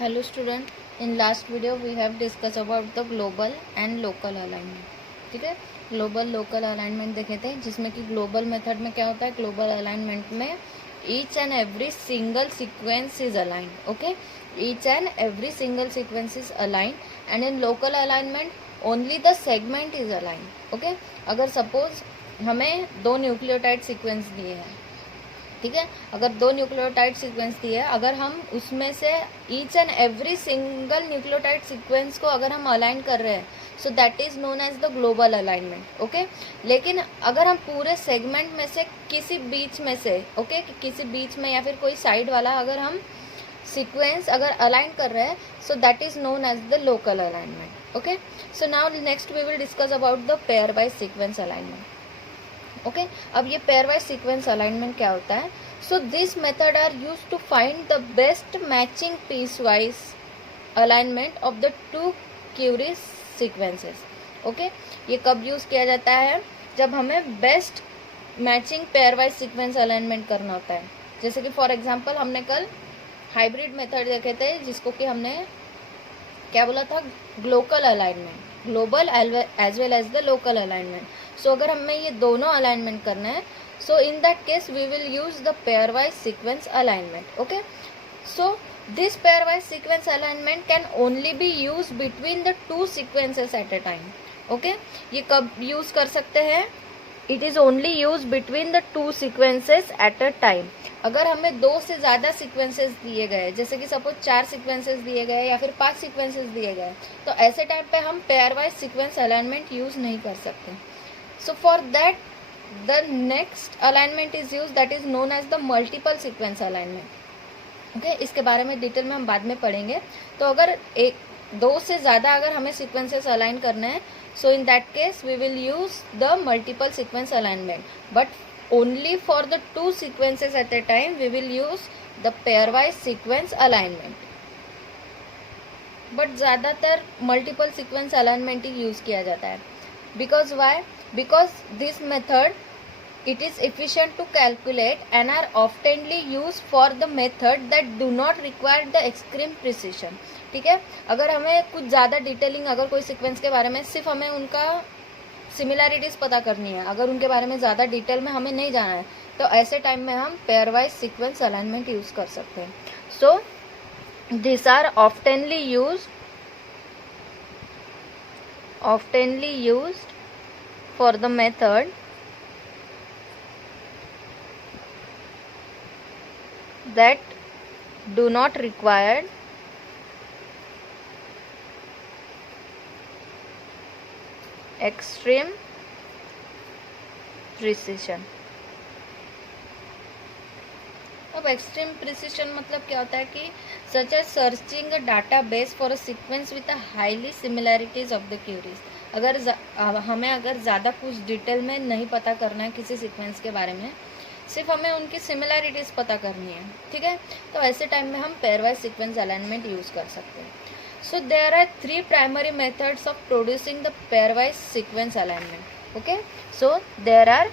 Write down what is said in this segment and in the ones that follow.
Hello student, in last video we have discussed about the global and local alignment. ठीक है, global local alignment देखे थे, जिसमें कि ग्लोबल मेथड में क्या होता है, ग्लोबल अलाइनमेंट में each and every single sequence is align. Okay, each and every single sequence is align. And in local alignment only the segment is align. Okay, अगर सपोज हमें दो न्यूक्लियोटाइड सीक्वेंस दिए हैं, ठीक है, अगर दो न्यूक्लियोटाइड सीक्वेंस दी है, अगर हम उसमें से each and every single nucleotide sequence को अगर हम अलाइन कर रहे हैं, so that is known as the global alignment. Okay, लेकिन अगर हम पूरे सेगमेंट में से किसी बीच में से, ओके, किसी बीच में या फिर कोई साइड वाला अगर हम सीक्वेंस अगर अलाइन कर रहे हैं, so that is known as the local alignment. Okay, so now next we will discuss about the pair wise sequence alignment. Okay, अब ये पेयर वाइज सीक्वेंस अलाइनमेंट क्या होता है? So this method are use to find the best matching piece wise alignment of the two queries sequences. Okay, ये कब use किया जाता है? जब हमें best matching pair wise sequence alignment करना होता है. जैसे कि फॉर एग्जांपल हमने कल हाइब्रिड मेथड देखे थे, जिसको कि हमने क्या बोला था, global alignment, global as well as the local alignment. So अगर हमें ये दोनों अलाइनमेंट करना है, so in that case we will use the pair wise sequence alignment. Okay, so this pair wise sequence alignment can only be use between the two sequences at a time. Okay, ये कब use कर सकते हैं? It is only use between the two sequences at a time. अगर हमें दो से ज़्यादा सीक्वेंसेस दिए गए, जैसे कि सपोज 4 सीक्वेंसेस दिए गए या फिर 5 सीक्वेंसेस दिए गए, तो ऐसे टाइम पे हम pair wise sequence alignment use नहीं कर सकते. So for that the next alignment is use, that is known as the multiple sequence alignment. Okay, इसके बारे में डिटेल में हम बाद में पढ़ेंगे. तो अगर दो से ज़्यादा अगर हमें सीक्वेंसेस अलाइन करने हैं, so in that case we will use the multiple sequence alignment, but only for the two sequences at a time we will use the pairwise sequence alignment. but ज़्यादातर multiple sequence alignment ही use किया जाता है. because why? because this method it is efficient to calculate and are oftenly used for the method that do not require the extreme precision. ठीक है, अगर हमें कुछ ज़्यादा डिटेलिंग अगर कोई सीक्वेंस के बारे में सिर्फ हमें उनका सिमिलैरिटीज़ पता करनी है, अगर उनके बारे में ज़्यादा डिटेल में हमें नहीं जाना है, तो ऐसे टाइम में हम pair wise sequence alignment use कर सकते हैं. So this are oftenly used for the method that do not require extreme precision. अब एक्सट्रीम प्रिसिशन मतलब क्या होता है कि such as searching a database for a sequence with a highly similarities of the queries. अगर हमें अगर ज़्यादा कुछ डिटेल में नहीं पता करना है किसी सीक्वेंस के बारे में, सिर्फ हमें उनकी सिमिलैरिटीज़ पता करनी है, ठीक है, तो ऐसे टाइम में हम pair wise sequence alignment use कर सकते हैं. So there are 3 primary methods of producing the pair wise sequence alignment. Okay, so there are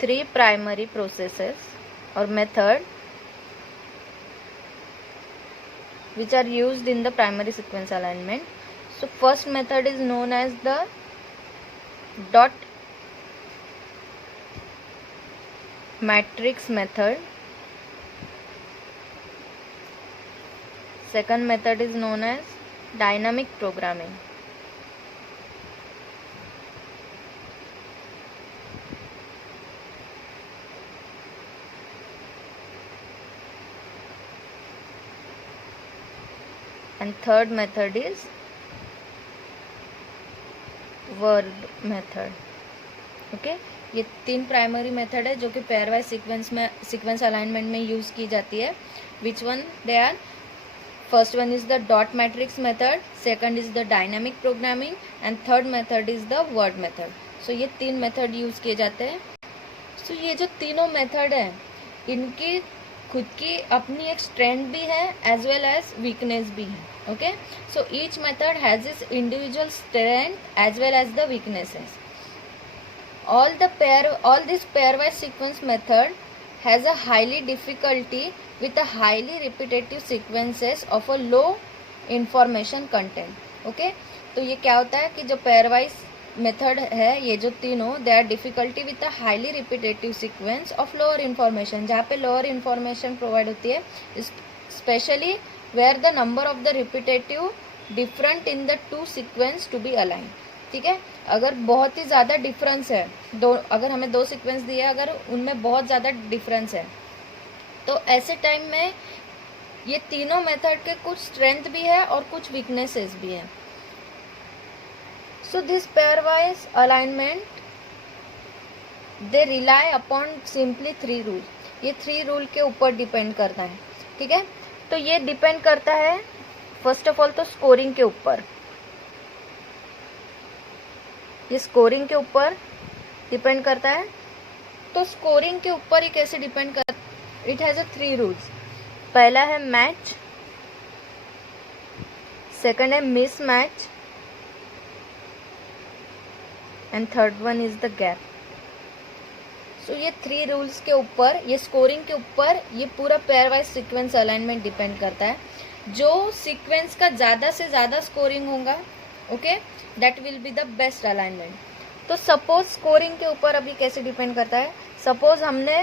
3 primary processes और method which are used in the primary sequence alignment. So first method is known as the dot matrix method. Second method is known as dynamic programming. And third method is word method. Okay, ये 3 primary method है जो कि pair wise sequence alignment में use की जाती है. Which one they are? First one is the dot matrix method, second is the dynamic programming and third method is the word method. So ये 3 method use किए जाते हैं. सो ये जो तीनों मेथड है, इनकी खुद की अपनी एक स्ट्रेंथ भी है एज वेल एज वीकनेस भी है. Okay, so each method has its individual strength as well as the weaknesses. all this pairwise sequence method has a highly difficulty with a highly repetitive sequences of a low information content. Okay, तो ये क्या होता है कि जो pairwise method है, ये जो तीनों, they are difficulty with a highly repetitive sequence of lower information, जहाँ पे लोअर इन्फॉर्मेशन प्रोवाइड होती है, specially where the number of the repetitive different in the two sequence to be align. ठीक है, अगर बहुत ही ज़्यादा डिफरेंस है, अगर हमें दो सीक्वेंस दिए, अगर उनमें बहुत ज़्यादा डिफरेंस है, तो ऐसे टाइम में ये तीनों मेथड के कुछ स्ट्रेंथ भी है और कुछ वीकनेसेस भी है। So this pairwise alignment they rely upon simply 3 rule. ये 3 रूल के ऊपर डिपेंड करता है। ठीक है, तो ये डिपेंड करता है फर्स्ट ऑफ ऑल तो स्कोरिंग के ऊपर, ये स्कोरिंग के ऊपर डिपेंड करता है। तो स्कोरिंग के ऊपर ही कैसे डिपेंड करता है? It has a 3 rules. पहला है मैच, सेकंड है mismatch, and third one is the gap. So ये 3 रूल्स के ऊपर, ये स्कोरिंग के ऊपर, ये पूरा pair wise sequence alignment depend करता है। जो सीक्वेंस का ज़्यादा से ज़्यादा स्कोरिंग होगा, okay, that will be the best alignment. तो सपोज स्कोरिंग के ऊपर अभी कैसे डिपेंड करता है, सपोज हमने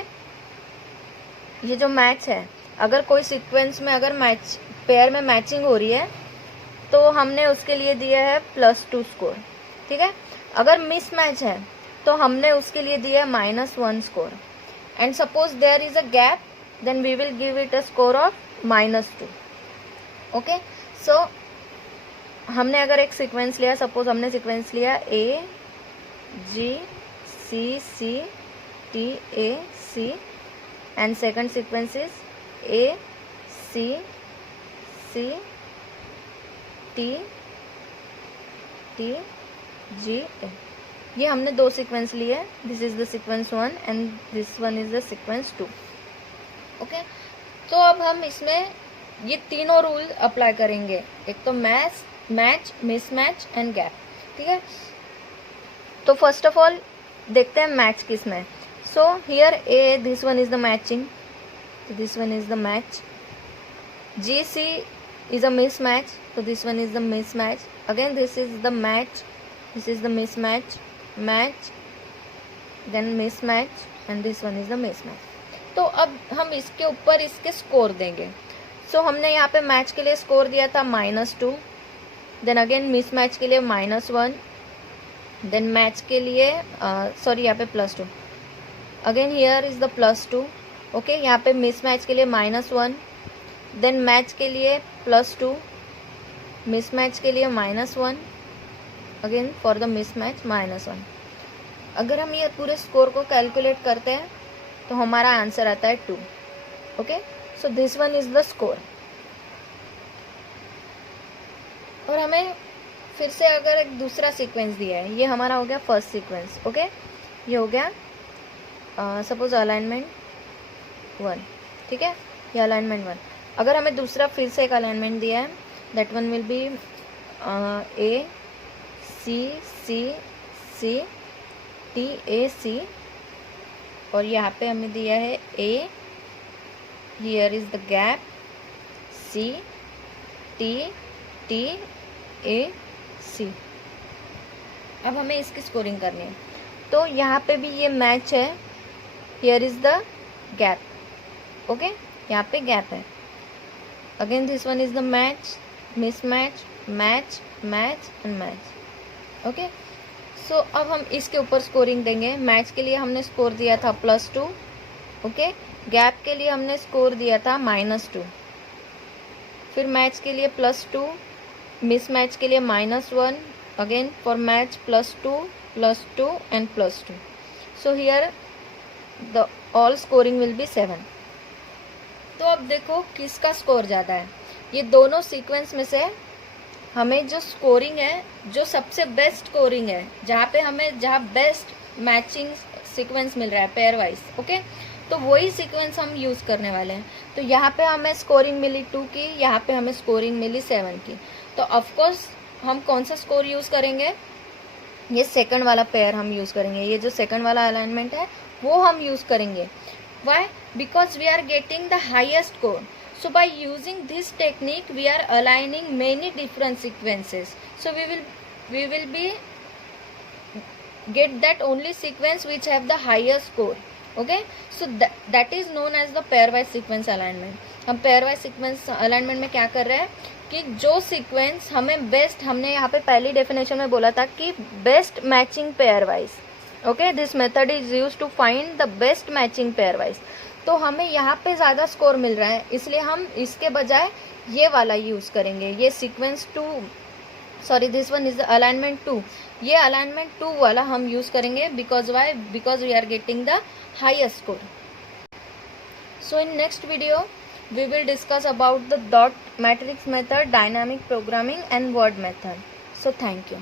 ये जो मैच है, अगर कोई सीक्वेंस में अगर मैच पेयर में मैचिंग हो रही है, तो हमने उसके लिए दिया है +2 स्कोर। ठीक है, अगर मिस मैच है तो हमने उसके लिए दिया है -1 score. And suppose there is a gap, then we will give it a score of -2। Okay, so हमने अगर एक सीक्वेंस लिया, सपोज हमने सीक्वेंस लिया A G C C T A C, and second sequence is A C C T T G A। ये हमने 2 sequence लिए, this is the sequence 1 and this one is the sequence 2। Okay, तो अब हम इसमें ये तीनों रूल अप्लाई करेंगे, एक तो मैच, मिसमैच एंड गैप। ठीक है, तो फर्स्ट ऑफ ऑल देखते हैं मैच किस में। So here A, this one is the matching, this one is the match. G C is a mismatch, तो this one is the mismatch. Again this is the match, this is the mismatch, match, then mismatch, and this one is the mismatch. तो अब हम इसके ऊपर इसके score देंगे। सो हमने यहाँ पे मैच के लिए स्कोर दिया था -2, देन अगेन मिसमैच के लिए -1, देन मैच के लिए सॉरी यहाँ पे +2, again here is the +2। Okay, यहाँ पे मिसमैच के लिए -1, देन मैच के लिए +2, मिसमैच के लिए -1, अगेन फॉर द मिसमैच -1। अगर हम ये पूरे स्कोर को कैलकुलेट करते हैं तो हमारा आंसर आता है 2। Okay, so this one is the score. और हमें फिर से अगर एक दूसरा सीक्वेंस दिया है, ये हमारा हो गया फर्स्ट सीक्वेंस। ओके, ये हो गया सपोज अलाइनमेंट 1। ठीक है, ये अलाइनमेंट 1। अगर हमें दूसरा फिर से एक अलाइनमेंट दिया है, that one will be A C C C T A C, और यहाँ पे हमें दिया है A, here is the gap, C T T A C। अब हमें इसकी स्कोरिंग करनी है, तो यहाँ पे भी ये मैच है, here is the gap. Okay, यहाँ पे गैप है। Again this one is the match, mismatch, match, match and match. Okay, so अब हम इसके ऊपर स्कोरिंग देंगे। मैच के लिए हमने स्कोर दिया था +2। ओके, गैप के लिए हमने स्कोर दिया था -2, फिर मैच के लिए +2, मिसमैच के लिए -1, again for match +2 and +2। So here the all scoring will be 7। तो अब देखो किसका स्कोर ज़्यादा है। ये दोनों सीक्वेंस में से हमें जो स्कोरिंग है, जो सबसे बेस्ट स्कोरिंग है, जहाँ बेस्ट मैचिंग सीक्वेंस मिल रहा है पेयर वाइज, ओके, तो वही सीक्वेंस हम यूज़ करने वाले हैं। तो यहाँ पे हमें स्कोरिंग मिली 2 की, यहाँ पे हमें स्कोरिंग मिली 7 की। तो ऑफकोर्स हम कौन सा स्कोर यूज़ करेंगे, ये सेकंड वाला पेयर हम यूज़ करेंगे। ये जो सेकंड वाला अलाइनमेंट है वो हम यूज़ करेंगे। Why, because we are getting the highest score. So by using this technique we are aligning many different sequences. So we will be get that only sequence which have the highest score. Okay, so that is known as the pairwise sequence alignment. हम pairwise sequence alignment में क्या कर रहे हैं कि जो sequence हमें best, हमने यहाँ पे पहली डेफिनेशन में बोला था कि best matching pairwise. Okay, this method is use to find the best matching pairwise. तो हमें यहाँ पे ज़्यादा स्कोर मिल रहा है, इसलिए हम इसके बजाय ये वाला यूज़ करेंगे. ये sequence 2, sorry this one is alignment 2. ये अलाइनमेंट 2 वाला हम यूज़ करेंगे. Because why? Because we are getting the highest score. So in next video we will discuss about the dot matrix method, dynamic programming and word method. So thank you.